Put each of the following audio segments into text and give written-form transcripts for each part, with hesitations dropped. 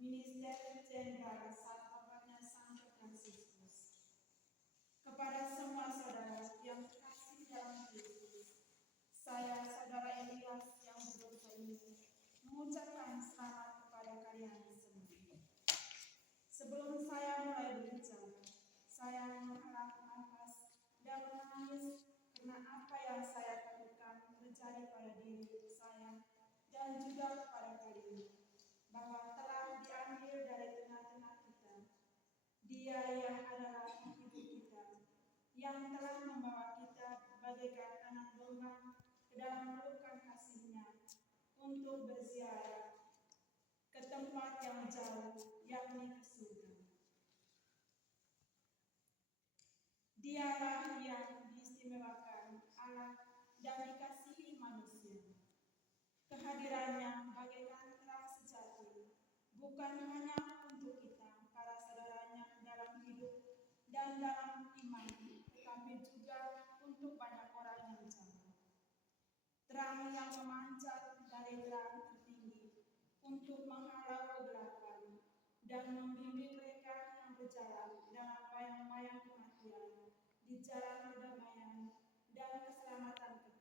Minister Jenderal saat wafatnya Santo Fransiskus. Kepada semua saudara yang terkasih dalam Kristus, saya, Saudara Elias yang berdosa ini, mengucapkan selamat kepada kalian semua. Sebelum saya mulai berbicara, saya menghela nafas dan menangis karena apa yang saya takutkan terjadi pada diri saya dan juga kepada kalian, bahwa telah diambil dari tengah-tengah kita. Dia yang adalah hidup kita, yang telah membawa kita bagaikan anak domba ke dalam pelukan kasih-Nya untuk berziarah ke tempat yang jauh, yakni ke surga. Dialah yang diistimewakan Allah dan dikasihi manusia. Kehadirannya bagaikan terang sejati, bukan hanya untuk kita, para saudaranya dalam hidup dan dalam iman, tetapi juga untuk banyak orang yang jauh. Terang yang memancar dari terang tertinggi untuk menghalau kegelapan dan membimbing mereka yang berjalan dalam bayang-bayang kematian di jalan kedamaian dan keselamatan kekal.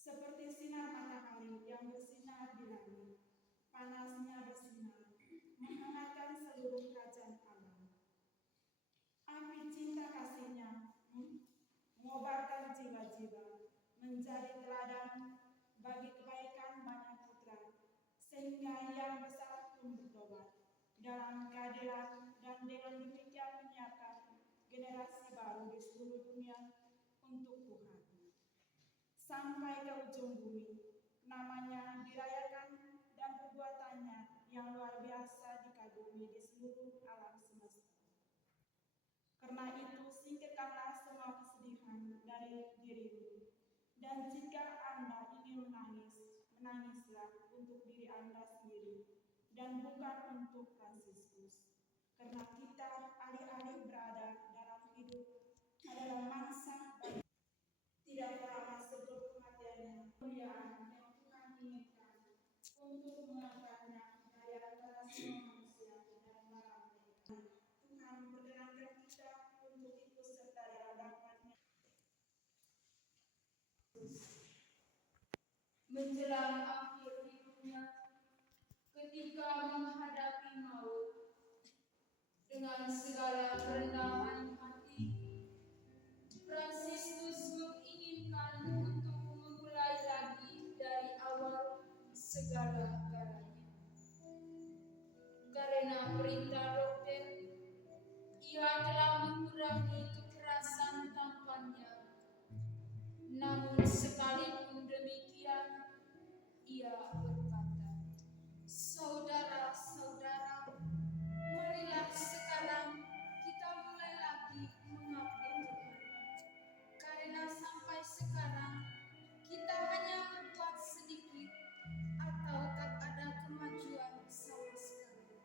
Seperti sinar matahari yang bersinar di langit, panasnya bersinar, menghangatkan seluruh kerajaan alam. Api cinta kasih-Nya mengobarkan jiwa-jiwa, menjadi teladan bagi kebaikan banyak putra, sehingga yang besar pun bertobat dalam keadilan dan dengan demikian menyiapkan generasi baru di seluruh dunia untuk Tuhan. Sampai ke ujung bumi, namanya dirayakan dan perbuatannya yang luar biasa dikagumi di seluruh alam semesta. Karena itu, singkirkanlah semua kesedihan dari dirimu. Dan jika Anda ingin menangis, menangislah untuk diri Anda sendiri dan bukan untuk Fransiskus. Karena kita alih-alih berada dalam hidup adalah mangsa bagi tidak lama sebelum kematiannya, kemuliaan yang Tuhan inginkan untuk mengangkatnya dari antara semua manusia dan barang mereka. Tuhan memperkenankan kita untuk ikut serta dalam dakwahnya. Menjelang akhir hidupnya, ketika menghadapi maut, dengan segala kerendahan hati, Fransiskus menginginkan untuk memulai lagi dari awal segala-galanya. Karena perintah dokter, ia telah mengurangi kekerasan tampannya. Namun sekalipun demikian, ia berkata, "Saudara-saudara, marilah sekarang kita mulai lagi mengabdi Tuhan. Karena sampai sekarang kita hanya berbuat sedikit atau tak ada kemajuan sama sekali."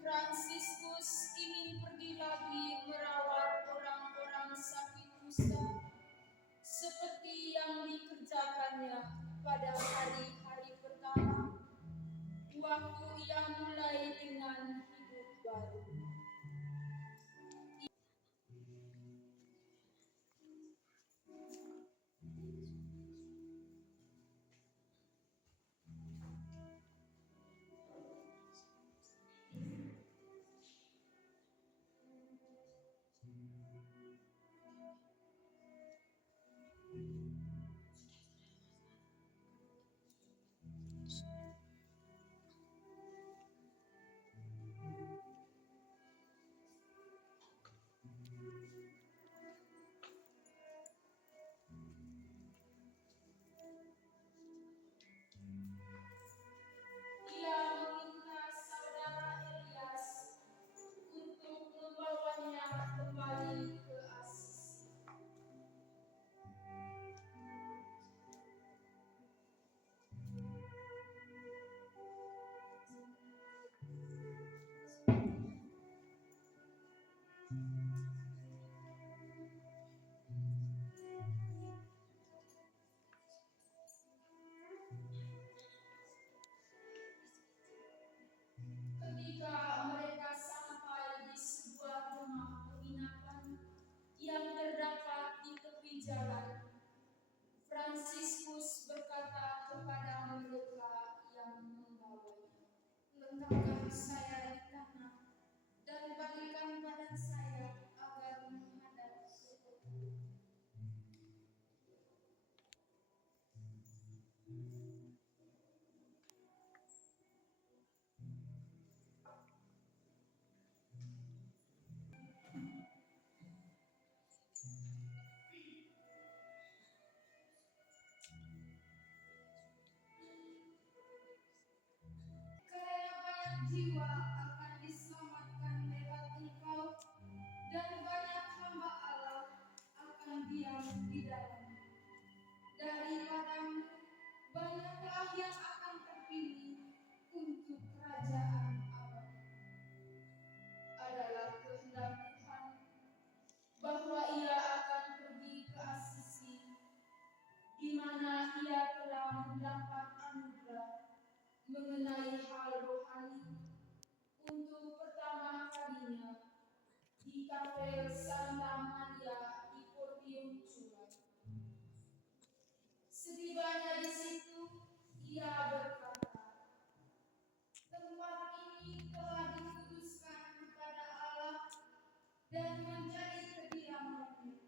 Fransiskus ingin pergi lagi merawat orang-orang sakit kusta seperti yang dikerjakannya pada hari-hari pertama saya di tanah dan balikan badan saya agar menghadap ke Tuhan. Karena banyak jiwa akan diselamatkan lewat Engkau, dan banyak hamba Allah akan diam di dalammu. Daripadamu banyaklah yang akan terpilih untuk kerajaan Allah. Adalah kehendak Tuhan bahwa ia akan pergi ke Asisi, di mana ia telah mendapat anugerah mengenai hal rohani untuk pertama kalinya di Kapel Santa Maria di Portium Curang. Setibanya di situ, ia berkata, "Tempat ini telah dikuduskan kepada Allah dan menjadi kediaman-Nya.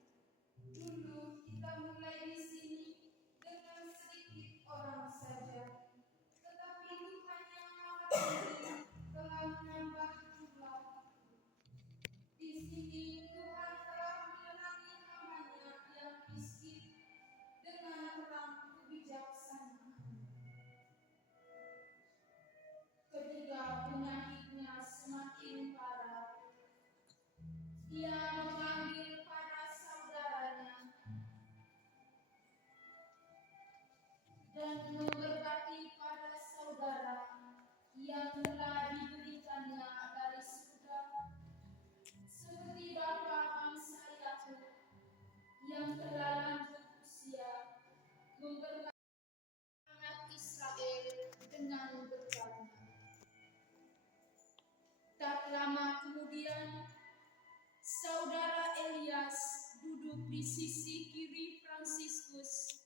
Dulu kita mulai di sini dengan sedikit orang saja, tetapi Tuhan yang Maha Tinggi telah menambah jumlah. Di sini Tuhan telah menerangi hamba-Nya yang miskin dengan terang kebijaksanaan." Ketika penyakitnya semakin parah, ia memanggil para saudaranya dan memberkati para saudara yang telah diberikannya dari surga, seperti bapa bangsa Yakub yang telah lanjut usia, memberkati anak Israel dengan berkata. Tak lama kemudian, saudara Elias duduk di sisi kiri Fransiskus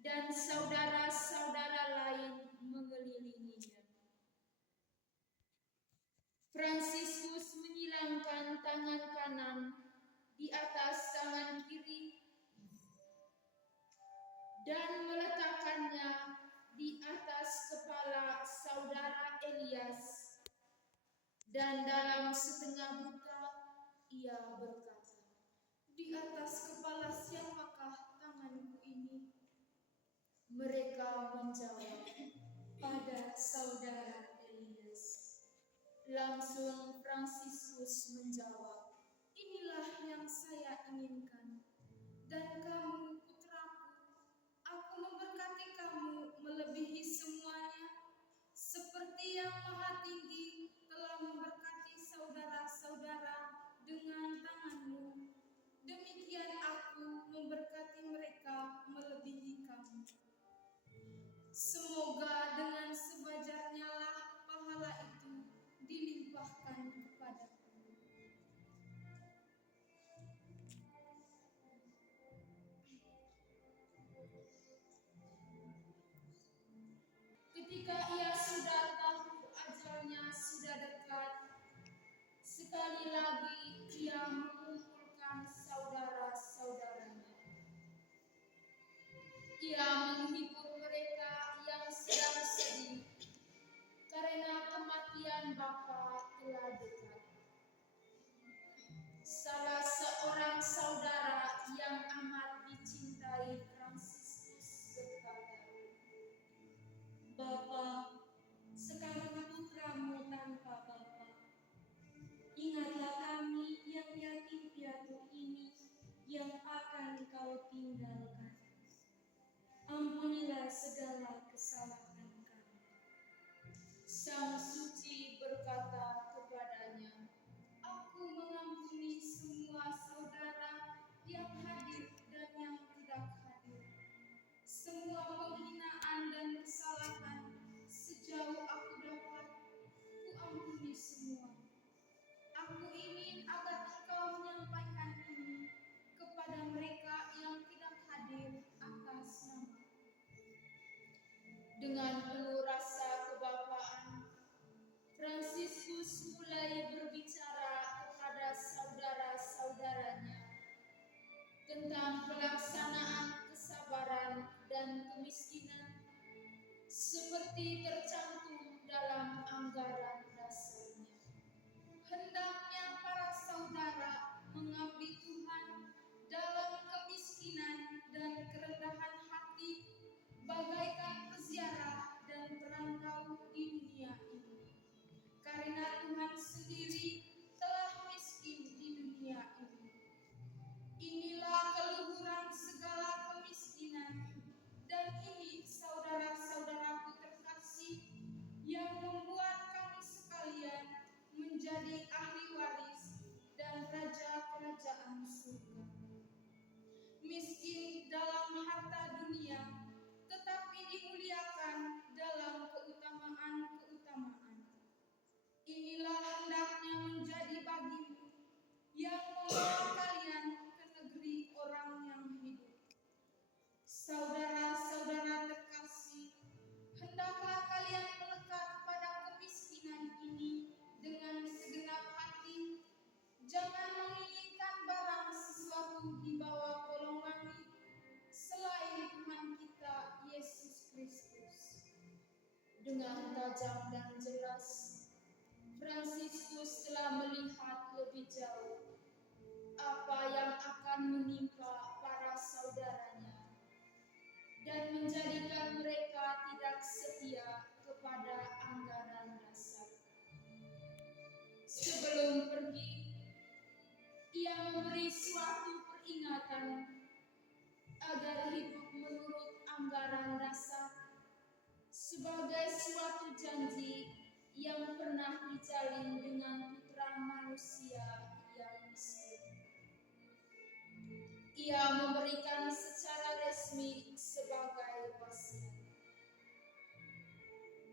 dan saudara-saudara lain mengelilinginya. Fransiskus menyilangkan tangan kanan di atas tangan kiri dan meletakkannya di atas kepala saudara Elias. Dan dalam setengah buta ia berkata, "Di atas kepala siapakah tanganku ini?" Mereka menjawab, "Pada saudara Elias." Langsung Fransiskus menjawab, "Inilah yang saya inginkan. Dan kamu, putraku, aku memberkati kamu melebihi semuanya, seperti yang Maha Tinggi telah memberkati saudara-saudara dengan tanganmu. Demikian aku memberkati mereka melebihi kamu. Semoga dengan sewajarnya lah pahala itu dilimpahkan kepadaku." Ketika ia sudah tahu ajalnya sudah dekat, sekali lagi ia mengumpulkan saudara-saudaranya. Ia menghibur mereka yang sedang sedih karena kematian Bapa telah dekat. Salah seorang saudara yang amat dicintai Fransiskus berkata, "Bapa, sekarang putramu tanpa bapa. Ingatlah kami yang yatim piatu ini yang akan kau tinggalkan. Ampunilah segala kesalahan kami." Sang Suci berkata kepadanya, "Aku mengampuni semua saudara yang hadir dan yang tidak hadir. Semua penghinaan dan kesalahan yang membuat kami sekalian menjadi ahli waris dan raja kerajaan surga. Miskin dalam harta dunia, tetapi dimuliakan dalam keutamaan-keutamaan. Inilah hendaknya menjadi bagimu yang membawa kalian ke negeri orang yang hidup. Saudara-saudara terkasih, hendaklah kalian melekat pada kemiskinan ini dengan segenap hati. Jangan menginginkan barang sesuatu di bawah kolong langit selain Tuhan kita Yesus Kristus. Dengan tajam dan jelas, Fransiskus telah melihat lebih jauh apa yang akan menimpa para saudaranya dan menjadikan mereka tidak setia kepada anggaran dasar. Sebelum pergi, ia memberi suatu peringatan agar hidup menurut anggaran dasar sebagai suatu janji yang pernah dijalin dengan putra manusia yang miskin. Ia memberikan secara resmi sebagai wasiat.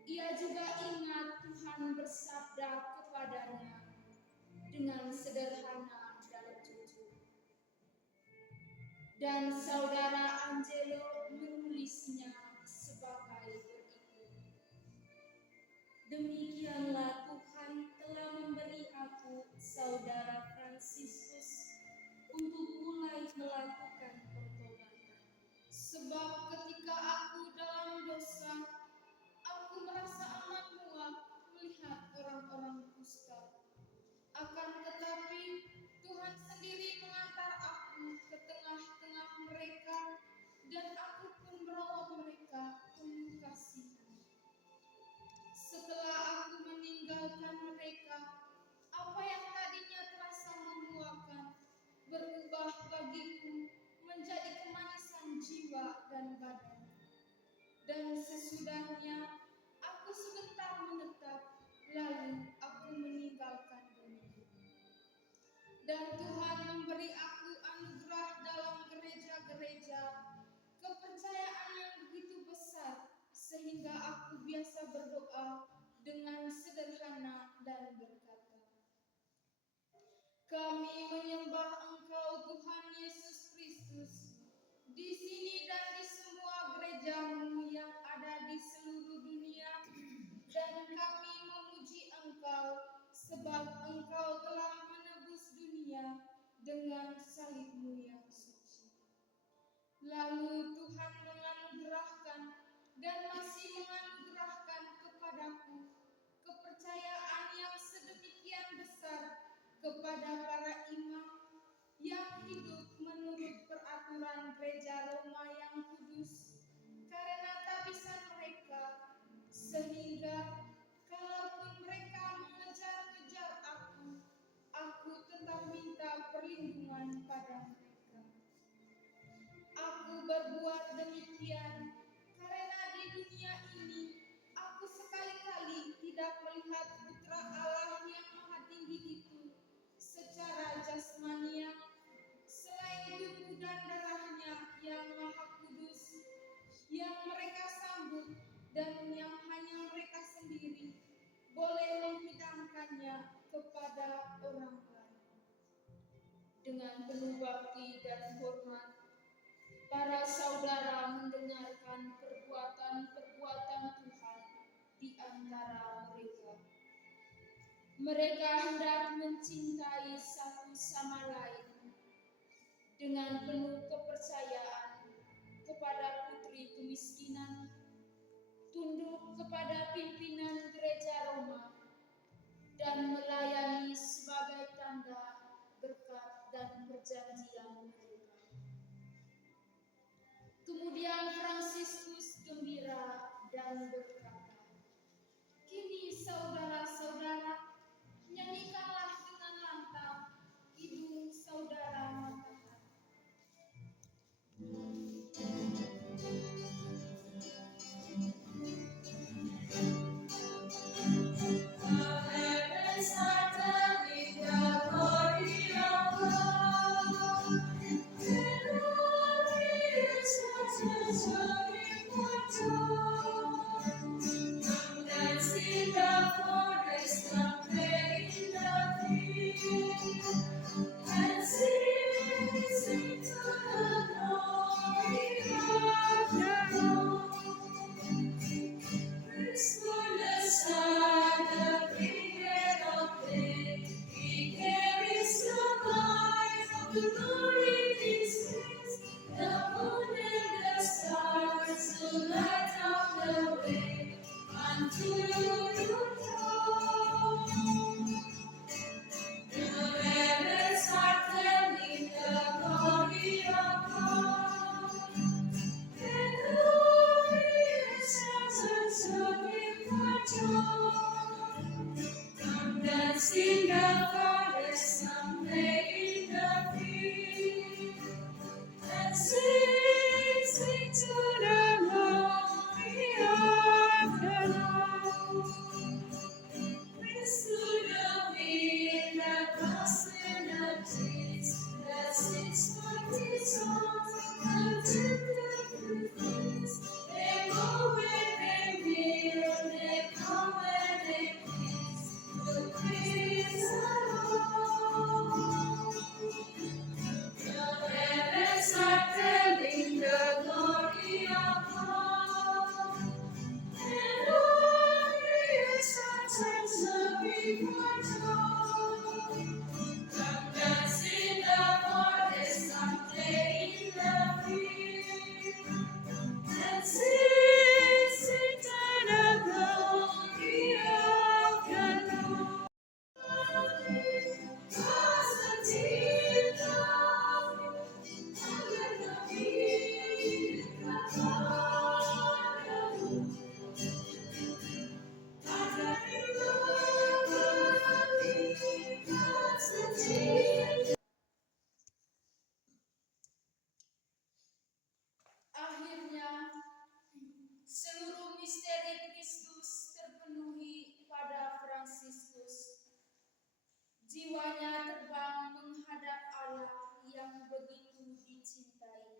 Ia juga ingat Tuhan bersabda kepadanya dengan sederhana dan jujur. Dan saudara Angelo menulisnya sebagai berikut. Demikianlah Tuhan telah memberi aku, saudara Fransiskus, untuk mulai melakukan pertobatan. Sebab ketika aku dalam dosa, aku merasa amat muak melihat orang-orang dusta. Akan tetapi Tuhan sendiri mengantar aku ke tengah-tengah mereka, dan aku pun merawat mereka penuh kasihan. Setelah aku meninggalkan mereka, apa yang tadinya terasa memuakkan berubah bagiku menjadi kemanisan jiwa dan badan. Dan sesudahnya aku sebentar menetap, lalu aku meninggalkan dunia. Dan Tuhan memberi aku anugerah dalam gereja-gereja, kepercayaan yang begitu besar sehingga aku biasa berdoa dengan sederhana dan berkata, kami menyembah Engkau Tuhan Yesus Kristus di sini dan di semua gerejamu yang ada di seluruh dunia, dan kami memuji Engkau sebab Engkau telah menebus dunia dengan salib-Mu yang suci. Lalu Tuhan menganugerahkan dan masih menganugerahkan kepadaku kepercayaan yang sedemikian besar kepada para imam yang hidup menurut peraturan gereja Roma yang kudus karena tabisan mereka, sehingga kalaupun mereka mengejar-kejar aku tetap minta perlindungan pada mereka. Aku berbuat demikian karena di dunia ini aku sekali-kali tidak melihat Putra Allah yang Maha Tinggi itu secara jasmania, selain tubuh dan darahnya yang Maha Kudus, yang mereka sambut dan yang hanya mereka sendiri boleh menghidangkannya kepada orang lain. Dengan penuh bakti dan hormat, para saudara mendengarkan perbuatan-perbuatan Tuhan di antara mereka. Mereka hendak mencintai satu sama lain dengan penuh kepercayaan kepada putri kemiskinan, tunduk kepada pimpinan gereja Roma, dan melayani sebagai tanda berkat dan perjanjian mereka. Kemudian Fransiskus gembira dan berkata, kini saudara-saudara, nyanyikanlah dengan lantang hidung saudara matahari. Come dance in the forest, some play in the field, and sing, sing to the glory of the Lord. Listen to the wind that blows in the trees, that sings mighty songs of tender praise. They go where they will, they come where they please. The praise the Lord. The heavens are telling the glory of God, and all creation turns looking for joy. Come dance in the forest, some play in the field, and sing, sing to the glory of the Lord. Akhirnya, seluruh misteri Kristus terpenuhi pada Fransiskus. Jiwanya terbang menghadap Allah yang begitu dicintainya.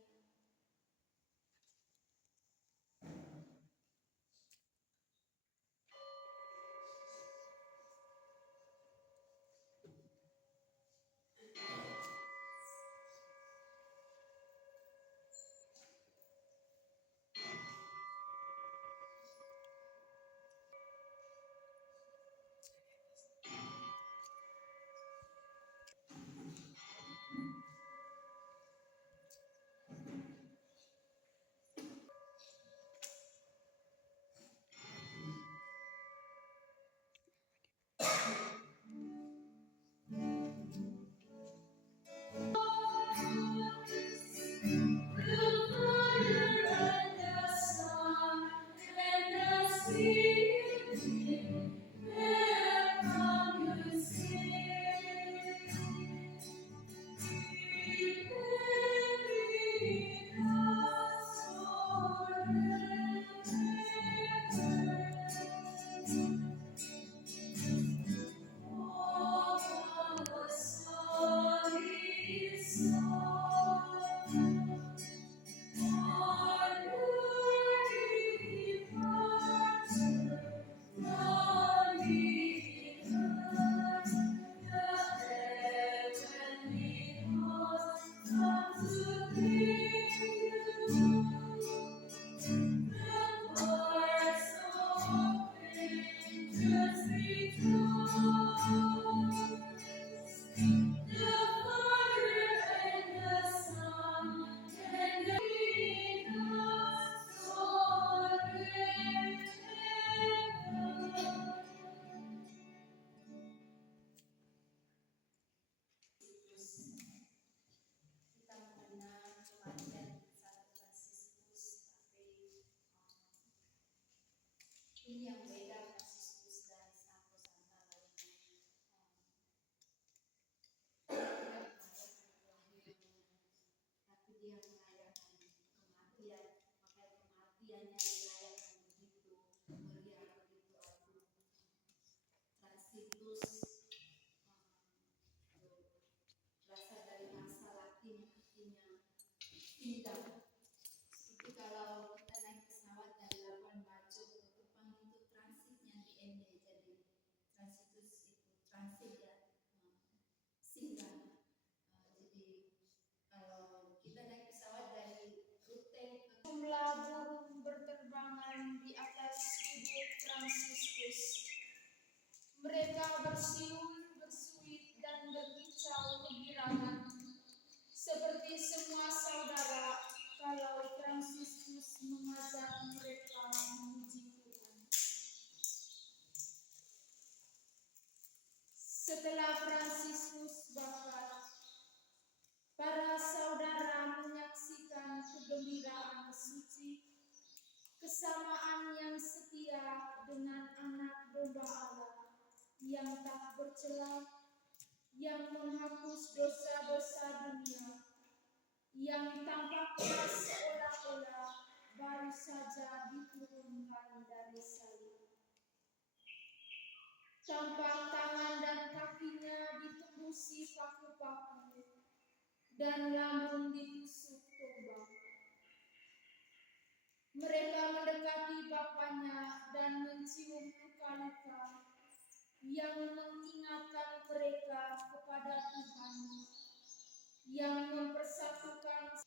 Ini yang beda Fransiskus dan Santo Santa lainnya. Tapi dia merayakan kematian, maka kematiannya dirayakan begitu meriah, begitu agung. Fransiskus berasal dari bahasa Latin, artinya indah. Seperti kalau kita naik pesawat dari Labuan Bajo ke Kupang itu transitnya di Ende, jadi Fransiskus itu transit ya, singgah. Jadi kalau kita naik pesawat dari rute ke jumlah burung berterbangan di atas bibir Fransiskus. Mereka bersiul, bersuit, dan berkicau kegirangan. Seperti semua saudara, kalau Fransiskus mengajak mereka memuji Tuhan. Setelah Fransiskus wafat, para saudara menyaksikan kegembiraan suci, kesamaan yang setia dengan anak domba Allah yang tak bercela, yang menghapus dosa-dosa dunia, yang tampaknya seolah-olah baru saja diturunkan dari salib. Tampak tangan dan kakinya ditembusi paku-paku dan lambung ditusuk tombak. Mereka mendekati bapaknya dan mencium luka-luka yang mengingatkan mereka kepada Tuhan yang mempersatukan.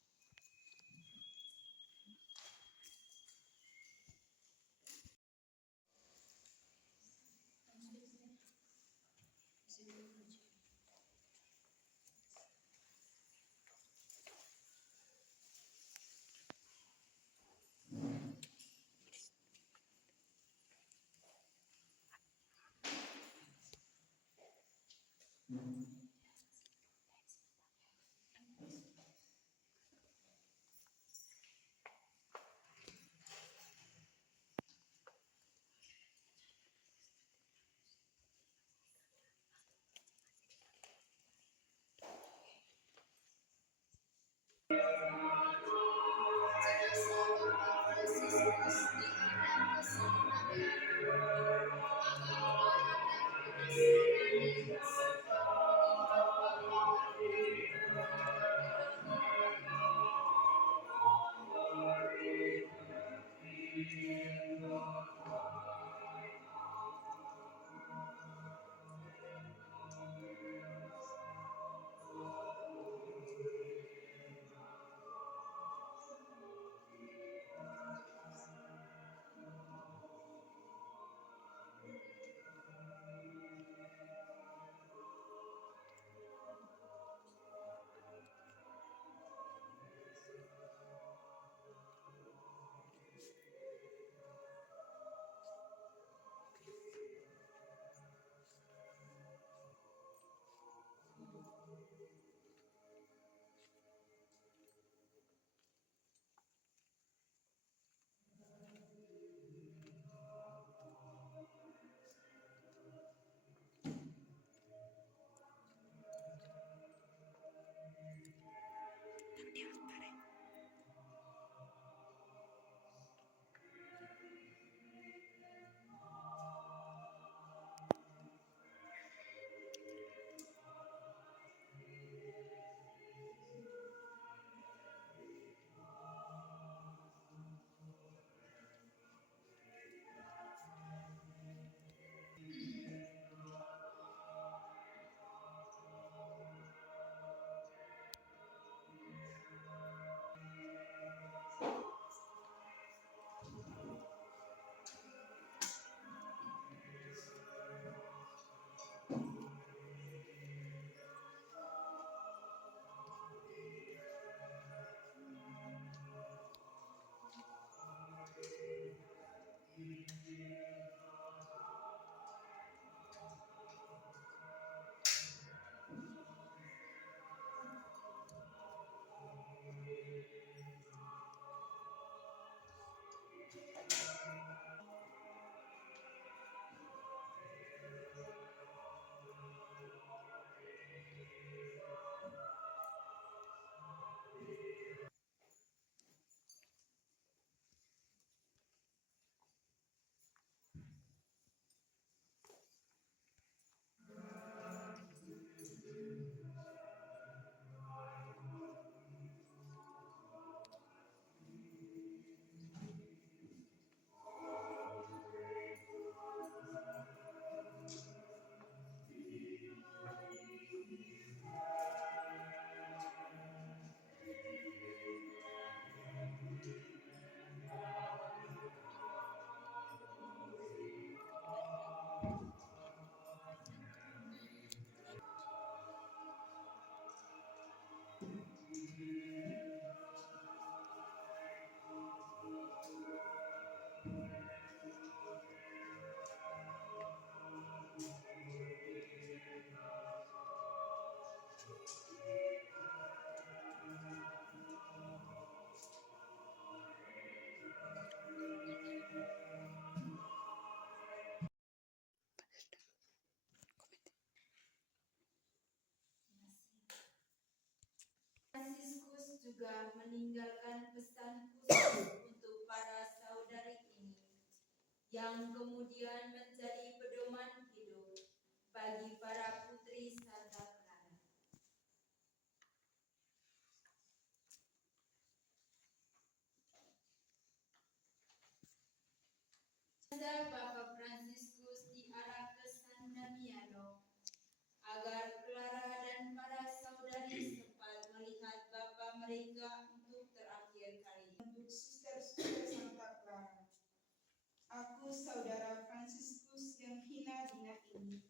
juga meninggalkan pesan khusus untuk para saudari ini, yang kemudian menjadi pedoman hidup bagi para putri Santa Clara. Bapak Fransiskus diarah ke San Damiano agar Clara dan para saudari sempat melihat bapa mereka untuk terakhir kali. Untuk suster-suster Santa Clara, aku saudara Fransiskus yang hina dina ini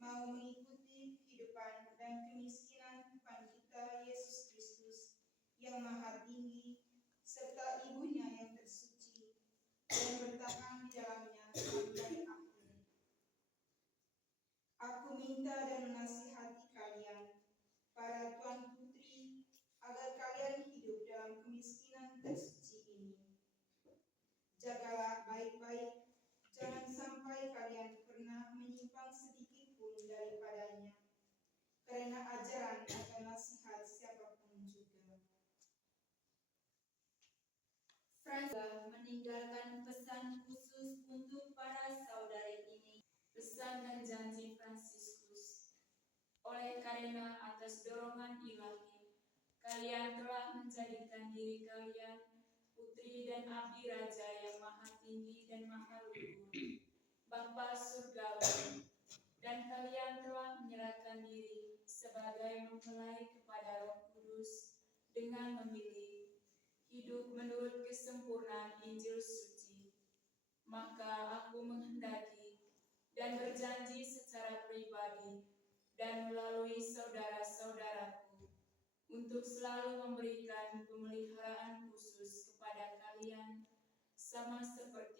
mau mengikuti kehidupan dan kemiskinan Tuhan kita Yesus Kristus yang maha tinggi serta ibunya yang tersuci dan bertahan di dalamnya sampai akhir. Aku minta dan menasihati kalian, para tuan putri, agar kalian hidup dalam kemiskinan tersuci ini. Jagalah baik-baik, jangan sampai kalian pernah menyimpang sedikit pun daripadanya, karena ajaran atau nasihat siapapun juga. Franz meninggalkan pesan khusus untuk para saudari ini. Pesan dan janji Fransiskus. Oleh karena atas dorongan ilahi, kalian telah menjadikan diri kalian putri dan abdi raja yang maha tinggi dan maha luhur, Bapa surgawi, dan kalian telah menyerahkan diri sebagai mempelai kepada Roh Kudus dengan memilih hidup menurut kesempurnaan Injil suci. Maka aku menghendaki dan berjanji secara pribadi dan melalui saudara-saudaraku untuk selalu memberikan pemeliharaan khusus kepada kalian sama seperti